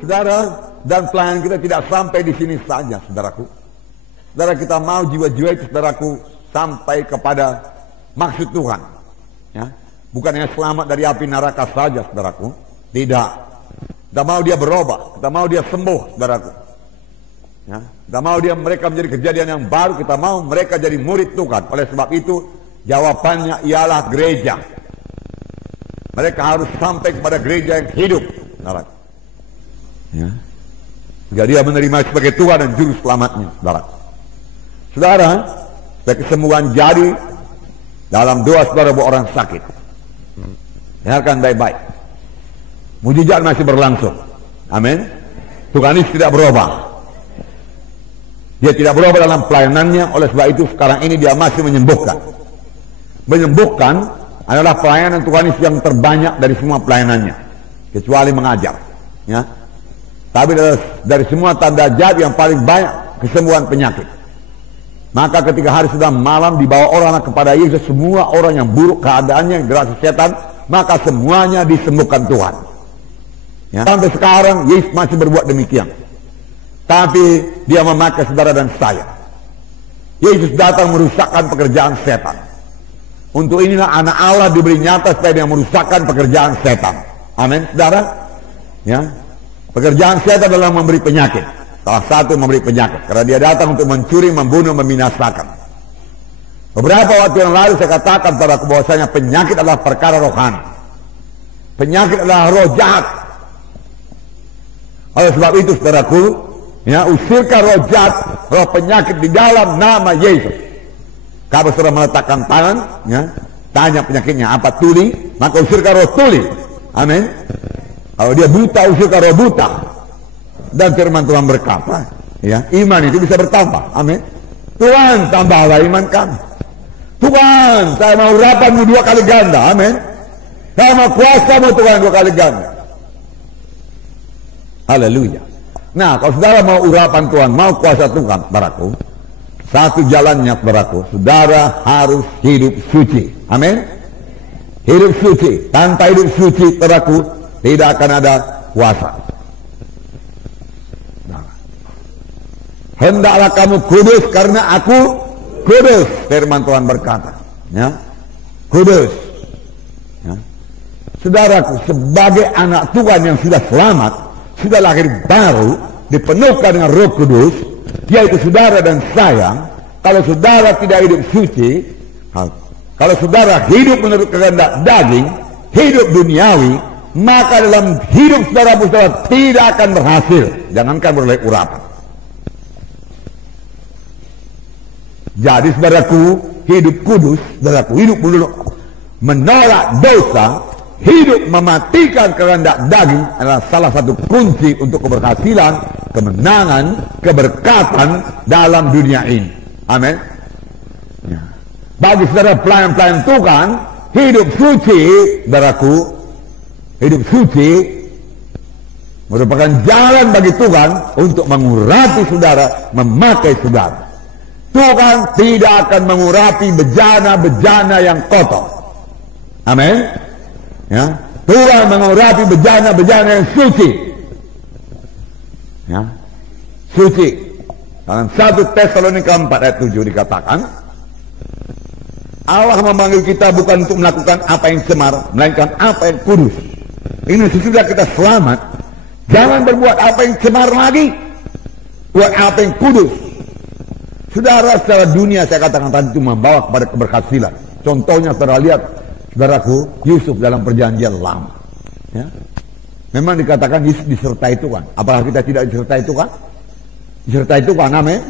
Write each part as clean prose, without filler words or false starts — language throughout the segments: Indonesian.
Saudara, dan pelayanan kita tidak sampai di sini saja, saudaraku. Saudara, kita mau jiwa-jiwa itu, saudaraku, sampai kepada maksud Tuhan. Ya, bukan hanya selamat dari api neraka saja, saudaraku. Tidak. Kita mau dia berubah, kita mau dia sembuh, saudaraku. Ya, kita mau mereka menjadi kejadian yang baru, kita mau mereka jadi murid Tuhan. Oleh sebab itu, jawabannya ialah gereja. Mereka harus sampai kepada gereja yang hidup, saudaraku. Ya. Jika dia menerima sebagai Tuhan dan Juru Selamatnya, saudara. Saudara, kesembuhan jadi dalam doa saudara buat orang sakit. Dengarkan baik-baik. Mujizat masih berlangsung. Amin. Tuhan Yesus tidak berubah. Dia tidak berubah dalam pelayanannya. Oleh sebab itu sekarang ini dia masih menyembuhkan. Menyembuhkan adalah pelayanan Tuhan Yesus yang terbanyak dari semua pelayanannya, kecuali mengajar. Ya. Tapi dari semua tanda ajaib yang paling banyak kesembuhan penyakit. Maka ketika hari sudah malam dibawa orang kepada Yesus, semua orang yang buruk keadaannya, yang dirasa setan, maka semuanya disembuhkan Tuhan. Ya. Sampai sekarang Yesus masih berbuat demikian. Tapi dia memakai saudara dan saya. Yesus datang merusakkan pekerjaan setan. Untuk inilah anak Allah diberi nyata supaya dia merusakkan pekerjaan setan. Amin, saudara. Ya. Pekerjaan setan adalah memberi penyakit. Salah satu memberi penyakit. Karena dia datang untuk mencuri, membunuh, membinasakan. Beberapa waktu yang lalu saya katakan pada bahwasanya penyakit adalah perkara rohani. Penyakit adalah roh jahat. Oleh sebab itu saudaraku, ya, usirkan roh jahat, roh penyakit di dalam nama Yesus. Kalau saudara meletakkan tangan, ya, tanya penyakitnya apa, tuli, maka usirkan roh tuli. Amin. Kalau dia buta, usirkan roh buta. Dan firman Tuhan berkata, ya, iman itu bisa bertambah. Amin. Tuhan, tambahlah iman kami. Tuhan, saya mau urapanmu 2 kali ganda. Amin. Saya mau kuasamu Tuhan 2 kali ganda. Haleluya. Nah, kalau saudara mau urapan Tuhan, mau kuasa Tuhan, saudaraku, satu jalannya, saudaraku, saudara harus hidup suci. Amin. Hidup suci. Tanpa hidup suci, saudaraku, tidak akan ada kuasa. Nah. Hendaklah kamu kudus karena aku kudus, firman Tuhan berkata. Ya. Kudus. Ya. Saudaraku, sebagai anak Tuhan yang sudah selamat, sudah lahir baru, dipenuhkan dengan Roh Kudus, yaitu saudara dan saya, kalau saudara tidak hidup suci, kalau saudara hidup menurut kehendak daging, hidup duniawi, maka dalam hidup saudara tidak akan berhasil. Jangankan beroleh urapan. Jadi saudaraku, hidup kudus, saudaraku, hidup menolak dosa, hidup mematikan kehendak daging adalah salah satu kunci untuk keberhasilan, kemenangan, keberkatan dalam dunia ini. Amin. Ya. Bagi saudara pelayan-pelayan Tuhan, hidup suci, saudaraku, hidup suci merupakan jalan bagi Tuhan untuk mengurapi saudara, memakai saudara. Tuhan tidak akan mengurapi bejana-bejana yang kotor. Amin. Ya. Tuhan mengurapi bejana-bejana yang suci. Ya. Suci. Dalam 1 Tesalonika 4 ayat 7 dikatakan, Allah memanggil kita bukan untuk melakukan apa yang cemar, melainkan apa yang kudus. Ini sesudah kita selamat, jangan berbuat apa yang cemar lagi, buat apa yang kudus. Saudara, secara dunia saya katakan tadi itu membawa kepada keberhasilan. Contohnya saudara lihat, saudaraku, Yusuf dalam perjanjian lama. Ya. Memang dikatakan Yusuf disertai Tuhan. Apakah kita tidak disertai Tuhan? Disertai Tuhan, amin.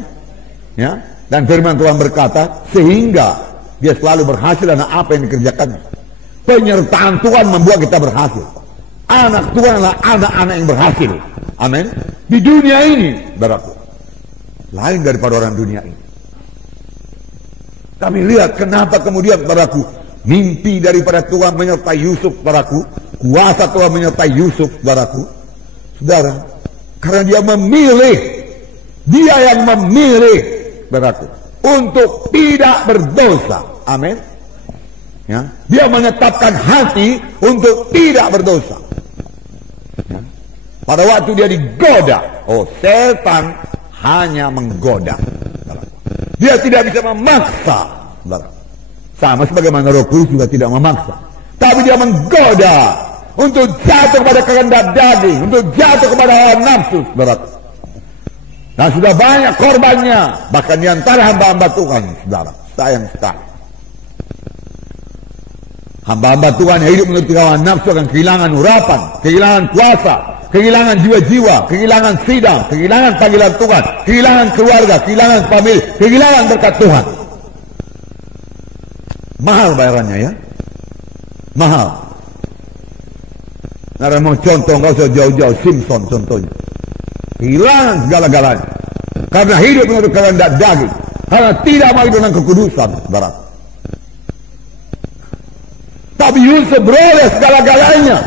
Ya. Dan firman Tuhan berkata, sehingga dia selalu berhasil dalam apa yang dikerjakannya. Penyertaan Tuhan membuat kita berhasil. Anak Tuhan adalah anak-anak yang berhasil. Amin. Di dunia ini, saudaraku, lain daripada orang dunia ini. Kami lihat kenapa kemudian, saudaraku, mimpi daripada Tuhan menyertai Yusuf, saudaraku, kuasa Tuhan menyertai Yusuf, saudaraku, saudara, karena dia memilih, dia yang memilih, saudaraku, untuk tidak berdosa. Amin. Ya, dia menetapkan hati untuk tidak berdosa. Ya. Pada waktu dia digoda, oh setan hanya menggoda. Dia tidak bisa memaksa. Sama sebagaimana Roh Kudus juga tidak memaksa. Tapi dia menggoda untuk jatuh kepada kehendak daging, untuk jatuh kepada hawa nafsu. Nah sudah banyak korbannya. Bahkan di antara hamba-hamba Tuhan, saudara, sayang sekali. Hamba-hamba Tuhan yang hidup menurut hawa nafsu akan kehilangan urapan, kehilangan kuasa, kehilangan jiwa-jiwa, kehilangan sidang, kehilangan panggilan Tuhan, kehilangan keluarga, kehilangan famili, kehilangan berkat Tuhan. Mahal bayarannya ya, mahal. Nara mau contoh, nggak usah jauh-jauh, Simpson contohnya. Kehilangan segala-galanya karena hidup menurut kehendak daging, karena tidak mau hidup dengan kekudusan, barat. Tapi Yusuf beroleh segala-galanya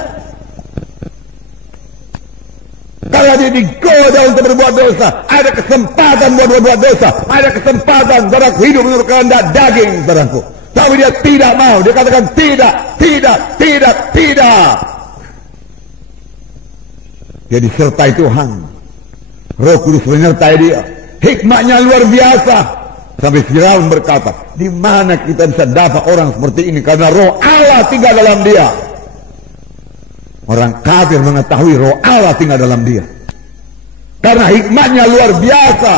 karena dia digoda untuk berbuat dosa. Ada kesempatan buat berbuat dosa, ada kesempatan barat hidup menurut kehendak daging, baratku. Tapi dia tidak mau, dia katakan tidak. Dia disertai Tuhan. Roh Kudus menyertai dia. Hikmatnya luar biasa. Sampai Firaun berkata, di mana kita bisa dapat orang seperti ini? Karena Roh Allah tinggal dalam dia. Orang kafir mengetahui Roh Allah tinggal dalam dia. Karena hikmatnya luar biasa.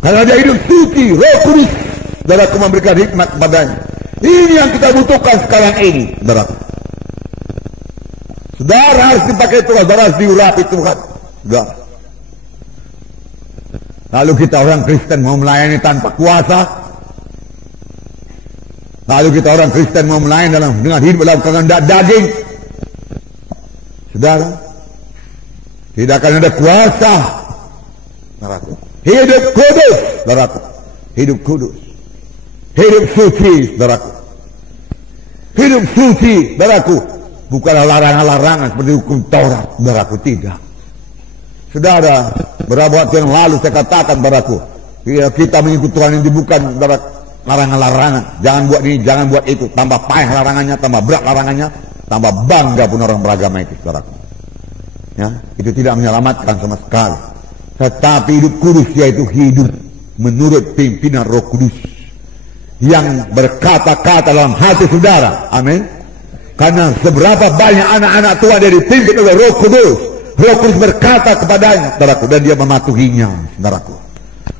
Karena dia hidup suci, Roh Kudus Saudaraku memberikan hikmat kepadanya. Ini yang kita butuhkan sekarang ini, saudara. Saudara harus dipakai Tuhan, saudara harus diurapi Tuhan, saudara. Lalu kita orang Kristen mau melayani tanpa kuasa. Lalu kita orang Kristen mau melayani dengan hidup dalam kehendak daging. Saudara, tidak akan ada kuasa. Saudaraku, hidup kudus, saudaraku. Hidup kudus. Hidup suci, saudaraku. Hidup suci, saudaraku. Bukanlah larangan-larangan seperti hukum Taurat, saudaraku, tidak. Saudara, beberapa waktu yang lalu saya katakan, saudaraku, kita mengikut Tuhan ini bukan larangan-larangan. Jangan buat ini, jangan buat itu. Tambah payah larangannya, tambah berat larangannya, tambah bangga pun orang beragama itu, saudaraku. Ya, itu tidak menyelamatkan sama sekali. Tetapi hidup kudus, yaitu hidup menurut pimpinan Roh Kudus yang berkata-kata dalam hati saudara. Amin. Karena seberapa banyak anak-anak Tuhan yang dipimpin oleh Roh Kudus, Roh Kudus berkata kepadanya, saudaraku, dan dia mematuhinya, saudaraku,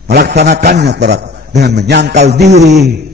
melaksanakannya, saudaraku, dengan menyangkal diri,